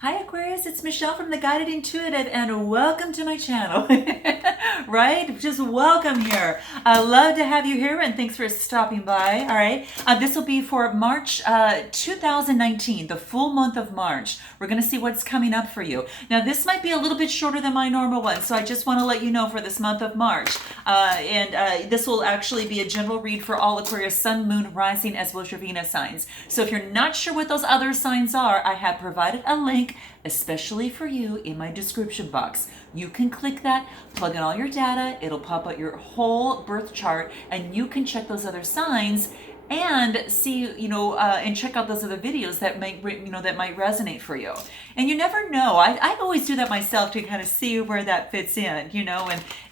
Hi Aquarius, it's Michelle from the Guided Intuitive and welcome to my channel. Right? Just welcome here. I love to have you here and thanks for stopping by. All right. This will be for March 2019, the full month of March. We're going to see what's coming up for you. Now this might be a little bit shorter than my normal one, so I just want to let you know for this month of March. This will actually be a general read for all Aquarius Sun, Moon, Rising, as well as your Venus signs. So if you're not sure what those other signs are, I have provided a link especially for you in my description box. You can click that, plug in all your data, it'll pop out your whole birth chart, and you can check those other signs and see, and check out those other videos that might, that might resonate for you. And you never know. I always do that myself to kind of see where that fits in,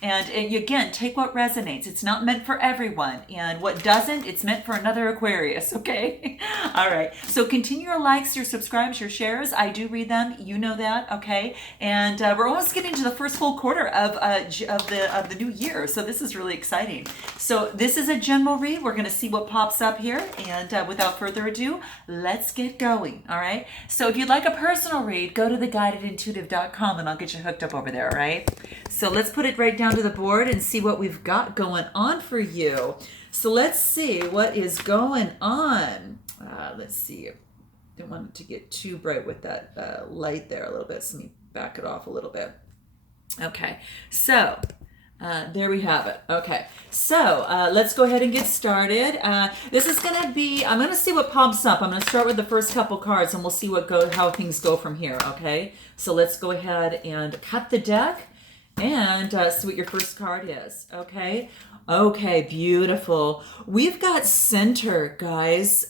and again, take what resonates. It's not meant for everyone, and what doesn't, it's meant for another Aquarius. Okay. All right. So continue your likes, your subscribes, your shares. I do read them. You know that. Okay. And we're almost getting to the first full quarter of the new year, so this is really exciting. So this is a general read. We're going to see what pops up here, and without further ado, let's get going. All right. So if you'd like a personal read, go to theguidedintuitive.com and I'll get you hooked up over there. All right. So let's put it right down to the board and see what we've got going on for you. So let's see what is going on. Let's see. Don't want it to get too bright with that light there a little bit. So let me back it off a little bit. Okay. So there we have it. Okay, so let's go ahead and get started. This is going to be, I'm going to see what pops up. I'm going to start with the first couple cards and we'll see how things go from here, okay? So let's go ahead and cut the deck and see what your first card is, okay? Okay, beautiful. We've got center, guys.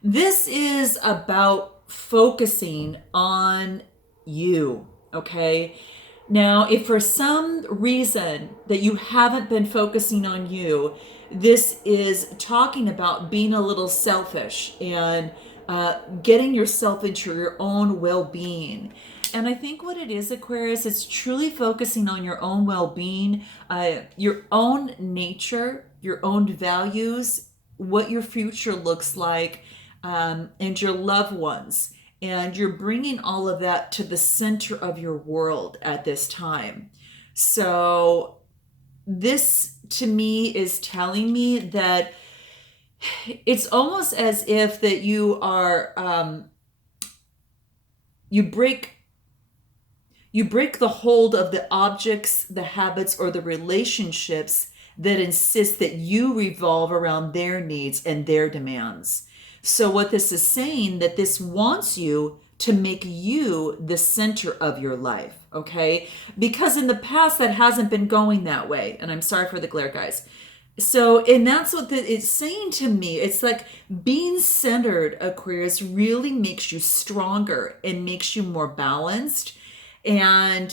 This is about focusing on you, okay? Now, if for some reason that you haven't been focusing on you, this is talking about being a little selfish and getting yourself into your own well-being. And I think what it is, Aquarius, is truly focusing on your own well-being, your own nature, your own values, what your future looks like, and your loved ones. And you're bringing all of that to the center of your world at this time. So this to me is telling me that it's almost as if that you are, you break the hold of the objects, the habits, or the relationships that insist that you revolve around their needs and their demands. So what this is saying, that this wants you to make you the center of your life, okay? Because in the past, that hasn't been going that way. And I'm sorry for the glare, guys. So, and that's what it's saying to me. It's like being centered, Aquarius, really makes you stronger and makes you more balanced. And,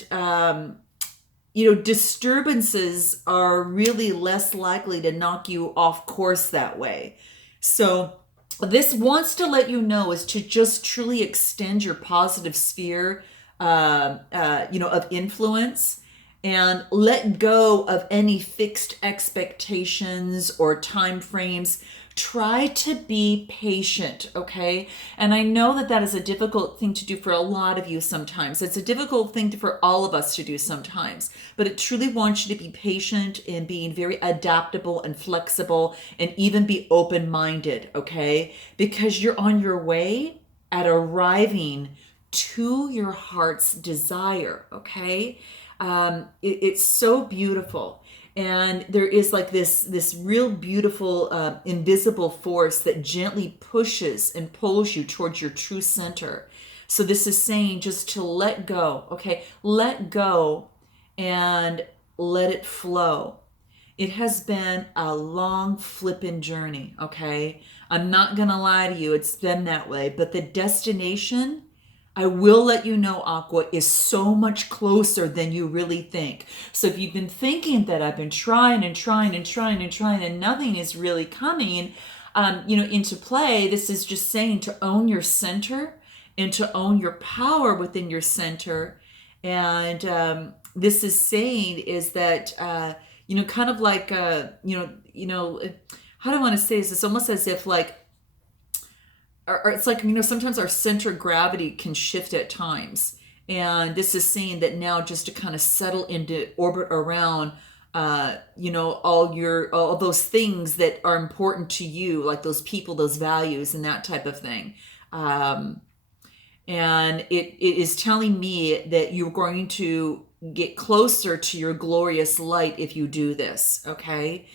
disturbances are really less likely to knock you off course that way. So, this wants to let you know is to just truly extend your positive sphere, of influence, and let go of any fixed expectations or time frames. Try to be patient, okay? And I know that that is a difficult thing to do for a lot of you sometimes. It's a difficult thing for all of us to do sometimes. But it truly wants you to be patient and being very adaptable and flexible and even be open-minded, okay? Because you're on your way at arriving to your heart's desire, okay? It's so beautiful. And there is like this real beautiful invisible force that gently pushes and pulls you towards your true center. So this is saying just to let go, okay? Let go and let it flow. It has been a long flippin' journey, okay? I'm not gonna lie to you, it's been that way. But the destination, I will let you know, Aqua, is so much closer than you really think. So if you've been thinking that I've been trying and nothing is really coming, into play, this is just saying to own your center and to own your power within your center. And this is saying is that, kind of like, how do I want to say this? It's almost as if like, or it's like, sometimes our center of gravity can shift at times. And this is saying that now, just to kind of settle into orbit around, all those things that are important to you, like those people, those values, and that type of thing. And it is telling me that you're going to get closer to your glorious light if you do this. Okay.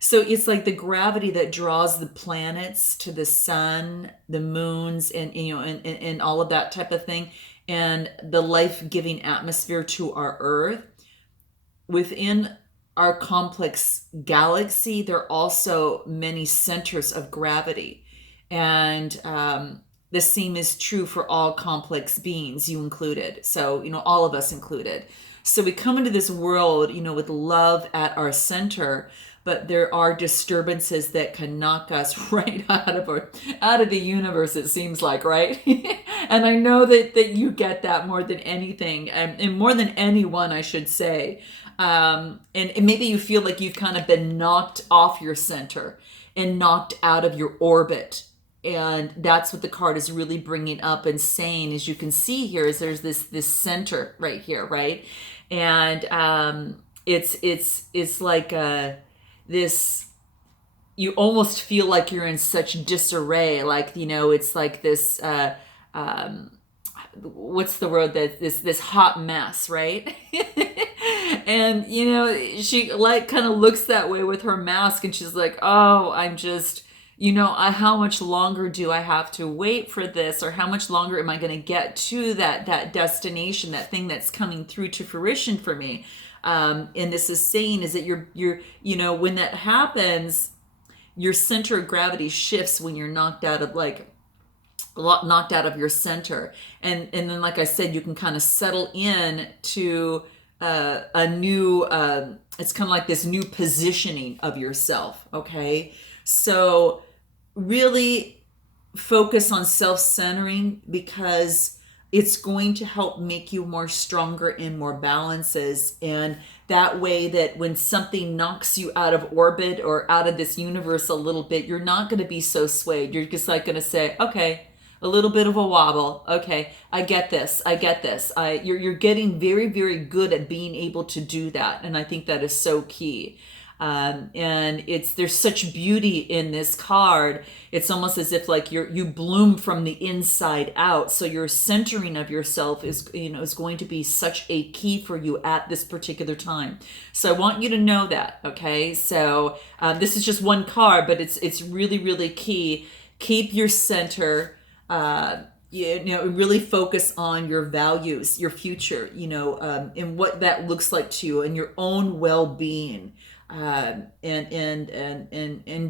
So it's like the gravity that draws the planets to the sun, the moons, and all of that type of thing, and the life-giving atmosphere to our Earth. Within our complex galaxy, there are also many centers of gravity, and the same is true for all complex beings, you included. So, all of us included. So we come into this world, with love at our center, but there are disturbances that can knock us right out of the universe, it seems like, right? And I know that you get that more than anything, and more than anyone, I should say. And maybe you feel like you've kind of been knocked off your center and knocked out of your orbit. And that's what the card is really bringing up and saying, as you can see here, is there's this center right here, right? And it's like this, you almost feel like you're in such disarray, like, it's like this, what's the word, that this hot mess, right? And she like kind of looks that way with her mask, and she's like, oh, I'm just, how much longer do I have to wait for this, or how much longer am I going to get to that destination, that thing that's coming through to fruition for me? And this is saying is that you're when that happens, your center of gravity shifts when you're knocked out of your center, and then, like I said, you can kind of settle in to a new it's kind of like this new positioning of yourself. Okay, so really focus on self-centering, because it's going to help make you more stronger and more balances. And that way, that when something knocks you out of orbit or out of this universe a little bit, you're not going to be so swayed. You're just like going to say, okay, a little bit of a wobble. Okay, I get this. You're getting very, very good at being able to do that. And I think that is so key. And there's such beauty in this card. It's almost as if like you bloom from the inside out. So your centering of yourself is going to be such a key for you at this particular time. So I want you to know that. Okay. So, this is just one card, but it's really, really key. Keep your center, really focus on your values, your future, and what that looks like to you and your own well-being. And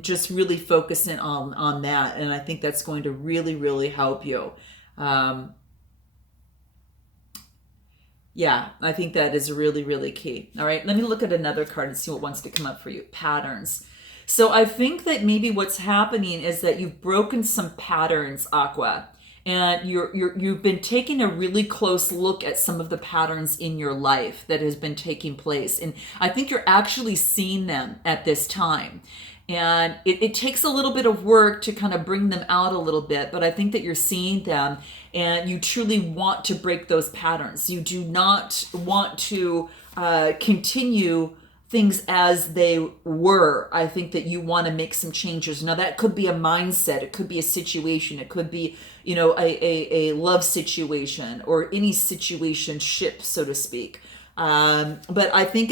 just really focusing on that. And I think that's going to really, really help you. Yeah, I think that is really, really key. All right, let me look at another card and see what wants to come up for you. Patterns. So I think that maybe what's happening is that you've broken some patterns, Aqua. And you've been taking a really close look at some of the patterns in your life that has been taking place. And I think you're actually seeing them at this time. And it takes a little bit of work to kind of bring them out a little bit, but I think that you're seeing them and you truly want to break those patterns. You do not want to continue things as they were. I think that you want to make some changes. Now that could be a mindset, it could be a situation, it could be, a love situation or any situationship, so to speak. But I think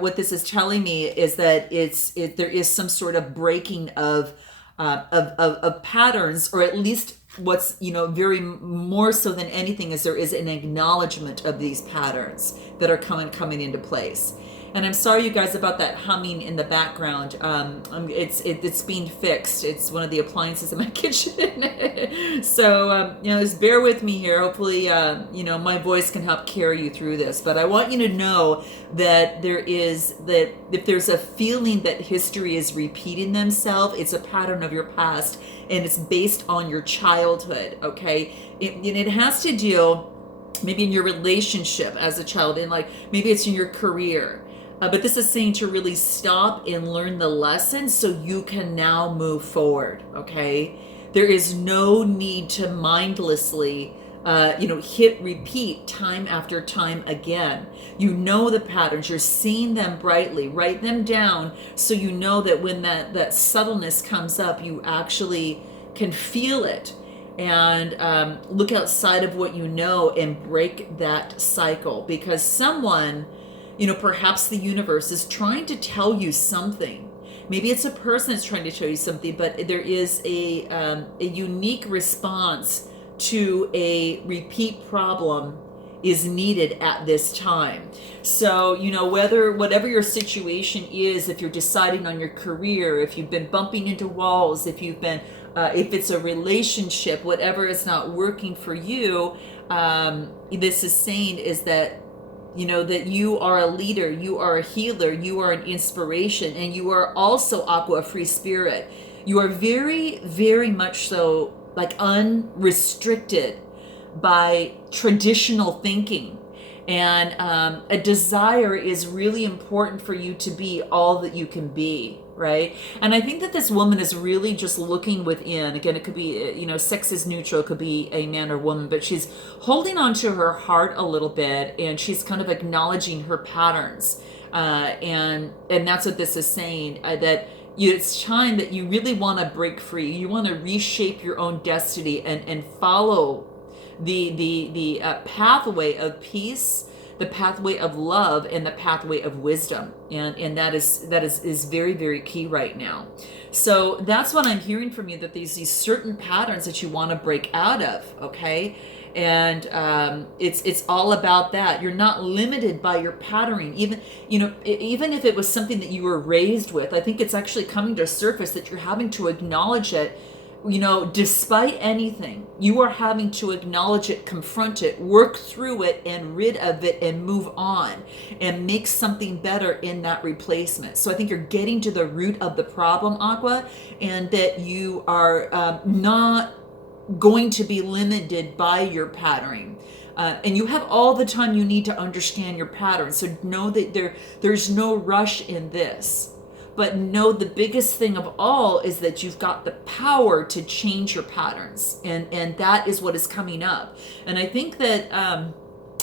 what this is telling me is that there is some sort of breaking of patterns, or at least what's very more so than anything is there is an acknowledgement of these patterns that are coming into place. And I'm sorry, you guys, about that humming in the background. It's being fixed. It's one of the appliances in my kitchen. So, just bear with me here. Hopefully, my voice can help carry you through this. But I want you to know that that if there's a feeling that history is repeating themselves, it's a pattern of your past, and it's based on your childhood, okay? It has to deal maybe in your relationship as a child, and like maybe it's in your career. But this is saying to really stop and learn the lesson so you can now move forward, okay? There is no need to mindlessly hit repeat time after time again. You know the patterns, you're seeing them brightly. Write them down so you know that when that subtleness comes up, you actually can feel it. And look outside of what you know and break that cycle, because someone, perhaps the universe is trying to tell you something. Maybe it's a person that's trying to tell you something, but there is a unique response to a repeat problem is needed at this time. So, whatever your situation is, if you're deciding on your career, if you've been bumping into walls, if it's a relationship, whatever is not working for you, this is saying is that, that you are a leader, you are a healer, you are an inspiration, and you are also a free spirit. You are very, very much so like unrestricted by traditional thinking. And a desire is really important for you to be all that you can be, right? And I think that this woman is really just looking within. Again, it could be, sex is neutral, it could be a man or woman, but she's holding on to her heart a little bit, and she's kind of acknowledging her patterns. And that's what this is saying, that it's time that you really want to break free. You want to reshape your own destiny and follow the pathway of peace, the pathway of love, and the pathway of wisdom. And that is very, very key right now. So that's what I'm hearing from you, that there's these certain patterns that you want to break out of, okay? And it's all about that. You're not limited by your patterning. Even if it was something that you were raised with, I think it's actually coming to surface that you're having to acknowledge it. Despite anything, you are having to acknowledge it, confront it, work through it, and rid of it, and move on and make something better in that replacement. So I think you're getting to the root of the problem, Aqua, and that you are not going to be limited by your patterning. And you have all the time you need to understand your patterns. So know that there's no rush in this. But know the biggest thing of all is that you've got the power to change your patterns. And that is what is coming up. And I think that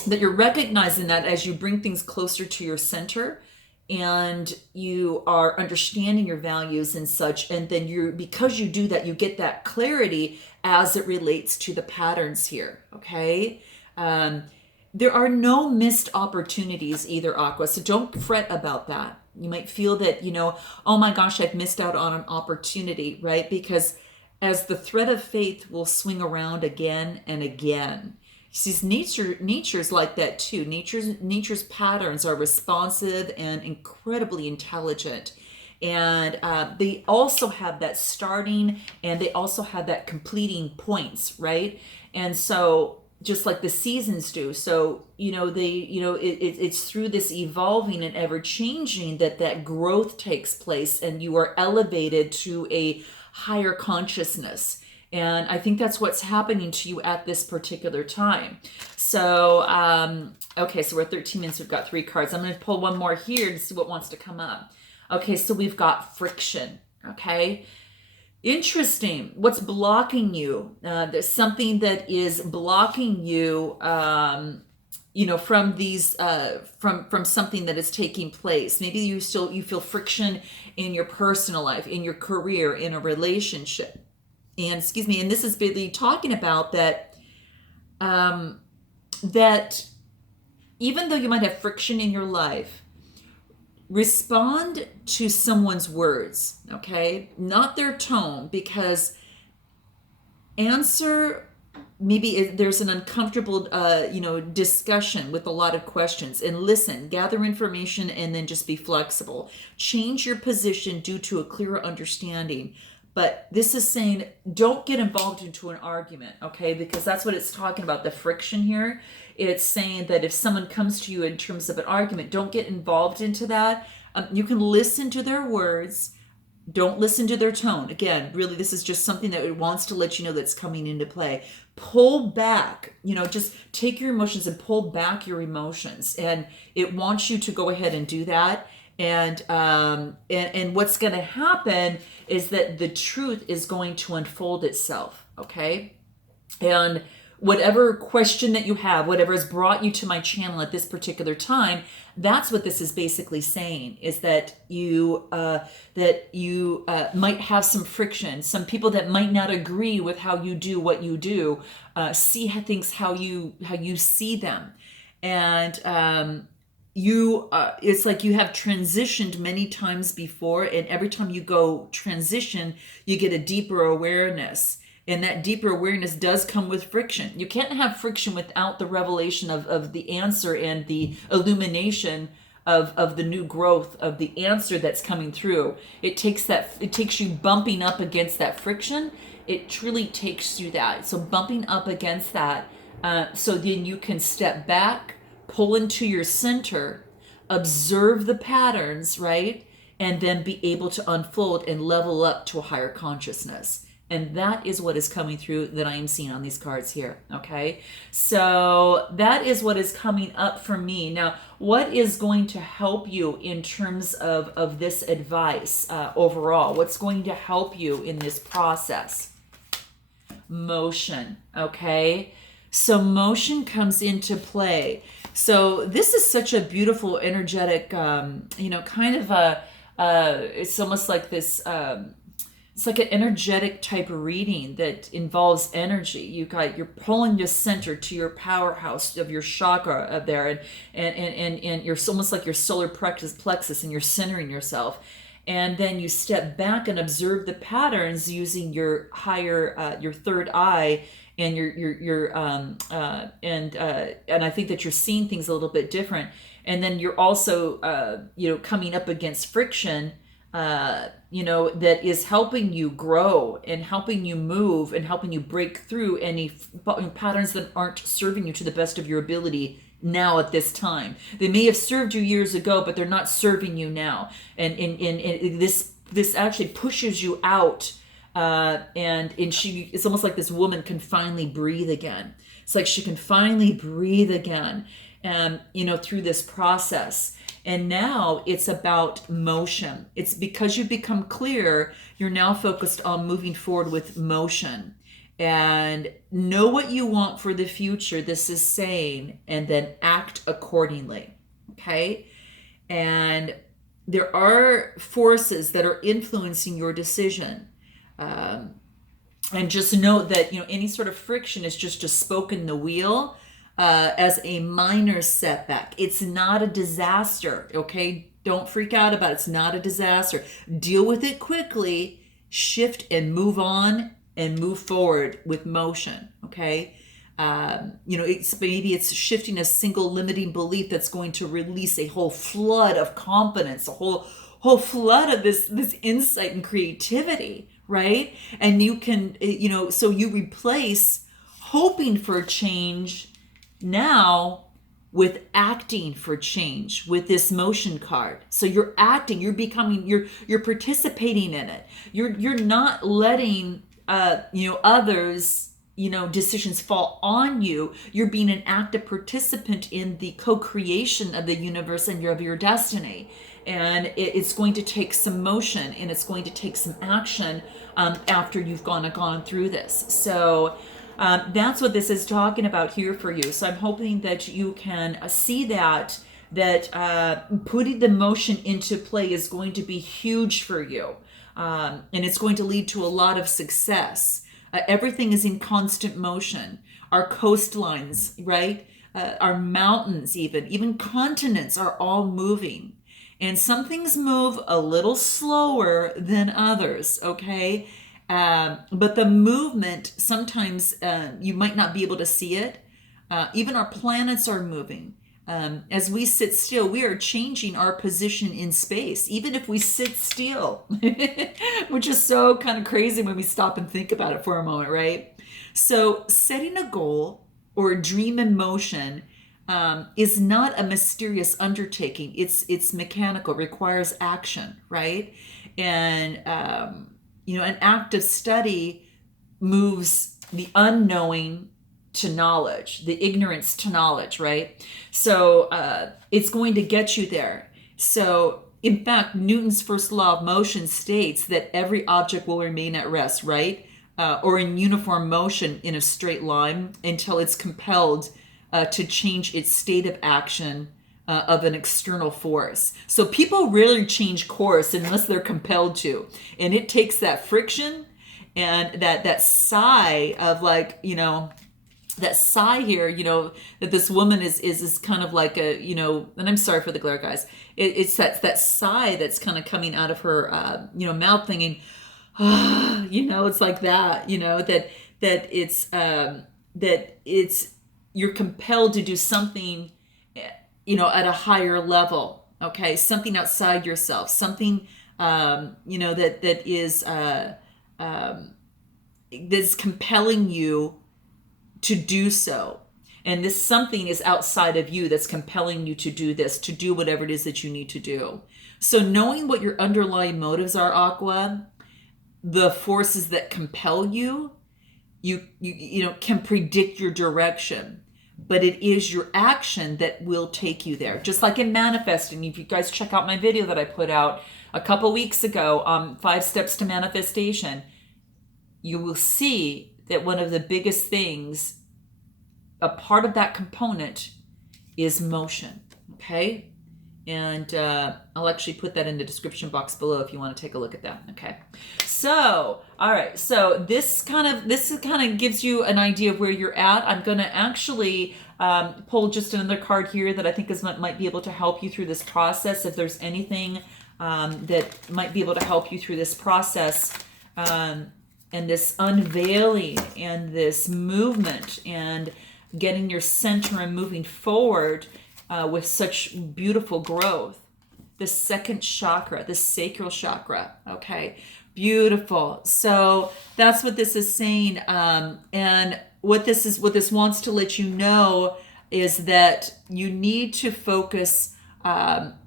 that you're recognizing that as you bring things closer to your center, and you are understanding your values and such, and then because you do that, you get that clarity as it relates to the patterns here, okay? There are no missed opportunities either, Aqua, so don't fret about that. You might feel that, oh my gosh, I've missed out on an opportunity, right? Because as the thread of faith will swing around again and again. See, nature's like that too. Nature's patterns are responsive and incredibly intelligent. And they also have that starting, and they also have that completing points, right? And so just like the seasons do. So, it's through this evolving and ever changing that growth takes place, and you are elevated to a higher consciousness. And I think that's what's happening to you at this particular time. So, okay, so we're at 13 minutes. We've got 3 cards. I'm going to pull one more here to see what wants to come up. Okay, so we've got friction, okay? Interesting. What's blocking you? There's something that is blocking you, from these, from something that is taking place. Maybe you feel friction in your personal life, in your career, in a relationship. And and this is really talking about that, that even though you might have friction in your life, respond to someone's words, okay? Not their tone, because maybe there's an uncomfortable, discussion with a lot of questions, and listen, gather information, and then just be flexible. Change your position due to a clearer understanding. But this is saying, don't get involved into an argument, okay? Because that's what it's talking about, the friction here. It's saying that if someone comes to you in terms of an argument, don't get involved into that. You can listen to their words. Don't listen to their tone. Again, really, this is just something that it wants to let you know that's coming into play. Pull back, just take your emotions and pull back your emotions. And it wants you to go ahead and do that. And what's going to happen is that the truth is going to unfold itself. Okay. And whatever question that you have, whatever has brought you to my channel at this particular time, that's what this is basically saying, is that you might have some friction, some people that might not agree with how you do what you do, see things how you see them. And it's like you have transitioned many times before, and every time you go transition, you get a deeper awareness. And that deeper awareness does come with friction. You can't have friction without the revelation of the answer and the illumination of the new growth of the answer that's coming through. It takes you bumping up against that friction. It truly takes you that. So bumping up against that, so then you can step back, pull into your center, observe the patterns, right? And then be able to unfold and level up to a higher consciousness. And that is what is coming through that I am seeing on these cards here, okay? So that is what is coming up for me. Now, what is going to help you in terms of this advice overall? What's going to help you in this process? Motion, okay? So motion comes into play. So this is such a beautiful, energetic, kind of it's almost like this... it's like an energetic type of reading that involves energy. You're pulling your center to your powerhouse of your chakra up there, and you're almost like your solar plexus, and you're centering yourself. And then you step back and observe the patterns using your higher, your third eye, and and I think that you're seeing things a little bit different. And then you're also, coming up against friction. That is helping you grow and helping you move and helping you break through any patterns that aren't serving you to the best of your ability now at this time. They may have served you years ago, but they're not serving you now. And this actually pushes you out. It's almost like this woman can finally breathe again. It's like she can finally breathe again, through this process. And now it's about motion. It's because you've become clear, you're now focused on moving forward with motion. And know what you want for the future, this is saying, and then act accordingly, okay? And there are forces that are influencing your decision. And just note that, any sort of friction is just a spoke in the wheel, as a minor setback. It's not a disaster, okay? Don't freak out about it. It's not a disaster. Deal with it quickly, shift and move on and move forward with motion, okay? It's shifting a single limiting belief that's going to release a whole flood of confidence, a whole flood of this insight and creativity, right? And you can, so you replace hoping for change now with acting for change with this motion card. So you're acting, you're becoming, you're participating in it. You're not letting others decisions fall on you. You're being an active participant in the co-creation of the universe and of your destiny. And it's going to take some motion, and it's going to take some action after you've gone through this. So that's what this is talking about here for you. So I'm hoping that you can see that putting the motion into play is going to be huge for you. And it's going to lead to a lot of success. Everything is in constant motion. Our coastlines, right? Our mountains, even continents are all moving. And some things move a little slower than others, okay? But the movement, sometimes you might not be able to see it. Even our planets are moving. As we sit still, we are changing our position in space, even if we sit still, which is so kind of crazy when we stop and think about it for a moment, right? So setting a goal or a dream in motion is not a mysterious undertaking. It's mechanical, requires action, right? And, an active study moves the unknowing to knowledge, the ignorance to knowledge, right? So it's going to get you there. So in fact, Newton's first law of motion states that every object will remain at rest, right? Or in uniform motion in a straight line until it's compelled to change its state of action of an external force. So people rarely change course unless they're compelled to. And it takes that friction and that sigh of like, that sigh here, that this woman is kind of like a, and I'm sorry for the glare, guys. It's that sigh that's kind of coming out of her, mouth, thinking, it's like that, that it's you're compelled to do something, at a higher level. Okay, something outside yourself, something, that is that's compelling you to do so. And this something is outside of you that's compelling you to do this, to do whatever it is that you need to do. So knowing what your underlying motives are, Aqua, the forces that compel you, you can predict your direction, but it is your action that will take you there. Just like in manifesting, if you guys check out my video that I put out a couple weeks ago, 5 steps to manifestation, you will see that one of the biggest things, a part of that component, is motion. Okay, and I'll actually put that in the description box below if you want to take a look at that. Okay, so all right, so this kind of gives you an idea of where you're at. I'm going to actually pull just another card here that I think might be able to help you through this process. If there's anything that might be able to help you through this process, and this unveiling and this movement and getting your center and moving forward with such beautiful growth. The second chakra, the sacral chakra. Okay, beautiful. So that's what this is saying. And what this wants to let you know is that you need to focus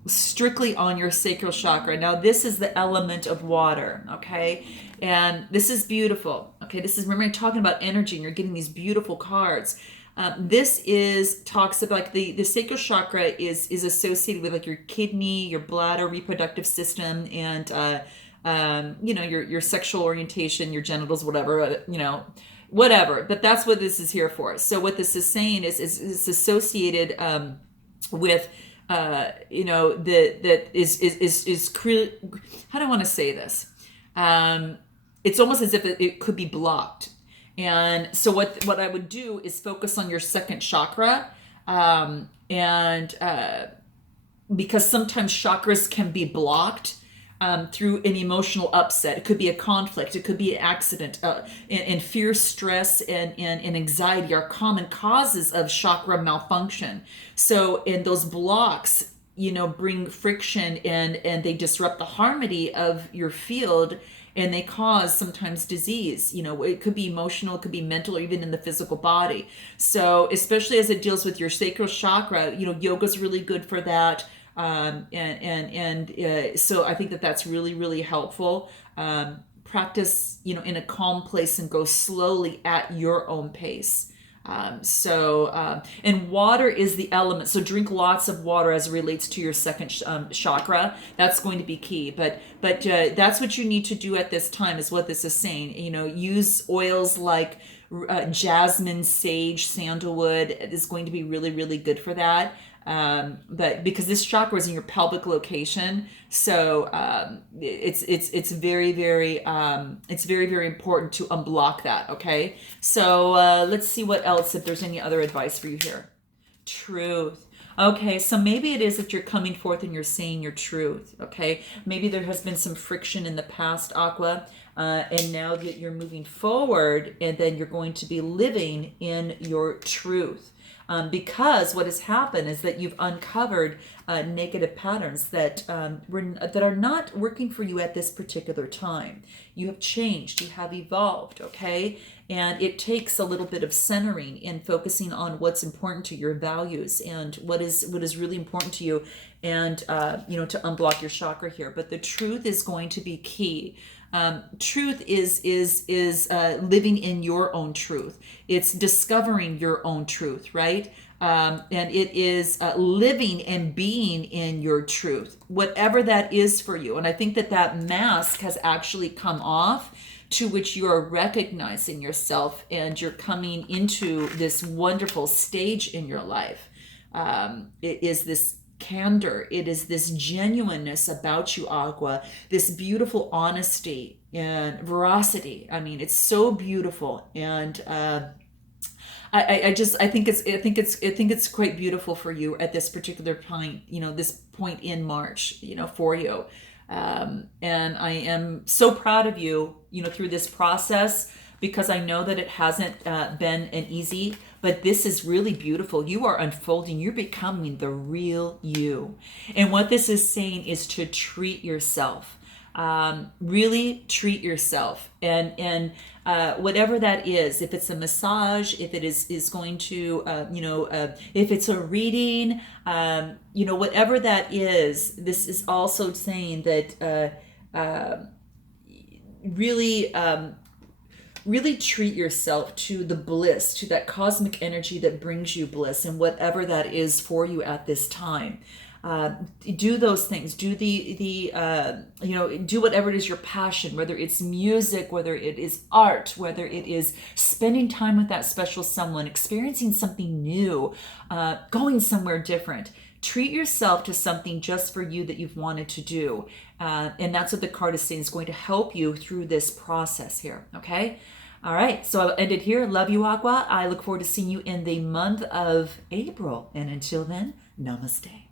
strictly on your sacral chakra. Now, this is the element of water, okay? And this is beautiful, okay? This is, remember, I'm talking about energy, and you're getting these beautiful cards. This talks about like the sacral chakra is associated with like your kidney, your bladder, reproductive system, and your sexual orientation, your genitals, whatever, whatever. But that's what this is here for. So what this is saying is associated with that is how do I want to say this? It's almost as if it could be blocked. And so what I would do is focus on your second chakra, because sometimes chakras can be blocked through an emotional upset. It could be a conflict. It could be an accident. And fear, stress, and anxiety are common causes of chakra malfunction. So, and those blocks, bring friction and they disrupt the harmony of your field, and they cause sometimes disease. It could be emotional, it could be mental, or even in the physical body. So, especially as it deals with your sacral chakra, yoga is really good for that. So I think that that's really helpful. Practice, in a calm place and go slowly at your own pace. And water is the element. So drink lots of water as it relates to your second chakra. That's going to be key. But that's what you need to do at this time, is what this is saying. Use oils like jasmine, sage, sandalwood is going to be really good for that. But because this chakra is in your pelvic location, so it's very important to unblock that. Okay, so let's see what else, if there's any other advice for you here. Truth. Okay, so maybe it is that you're coming forth and you're saying your truth. Okay, maybe there has been some friction in the past, Aqua, and now that you're moving forward, and then you're going to be living in your truth. Because what has happened is that you've uncovered negative patterns that are not working for you at this particular time. You have changed, you have evolved, okay? And it takes a little bit of centering and focusing on what's important to your values and what is really important to you, and to unblock your chakra here. But the truth is going to be key. Truth is living in your own truth. It's discovering your own truth, right? And it is living and being in your truth, whatever that is for you. And I think that that mask has actually come off, to which you are recognizing yourself and you're coming into this wonderful stage in your life. It is this candor, it is this genuineness about you, Aqua, this beautiful honesty and veracity. I mean, it's so beautiful. And I think it's quite beautiful for you at this particular point, this point in March, for you. And I am so proud of you, through this process, because I know that it hasn't been an easy, but this is really beautiful. You are unfolding. You're becoming the real you. And what this is saying is to treat yourself. Really treat yourself, and whatever that is, if it's a massage, if it is going to if it's a reading, whatever that is, this is also saying that really treat yourself to the bliss, to that cosmic energy that brings you bliss, and whatever that is for you at this time. Do those things. Do do whatever it is your passion, whether it's music, whether it is art, whether it is spending time with that special someone, experiencing something new, going somewhere different. Treat yourself to something just for you that you've wanted to do. And that's what the card is saying is going to help you through this process here. Okay. All right. So I'll end it here. Love you, Aqua. I look forward to seeing you in the month of April. And until then, namaste.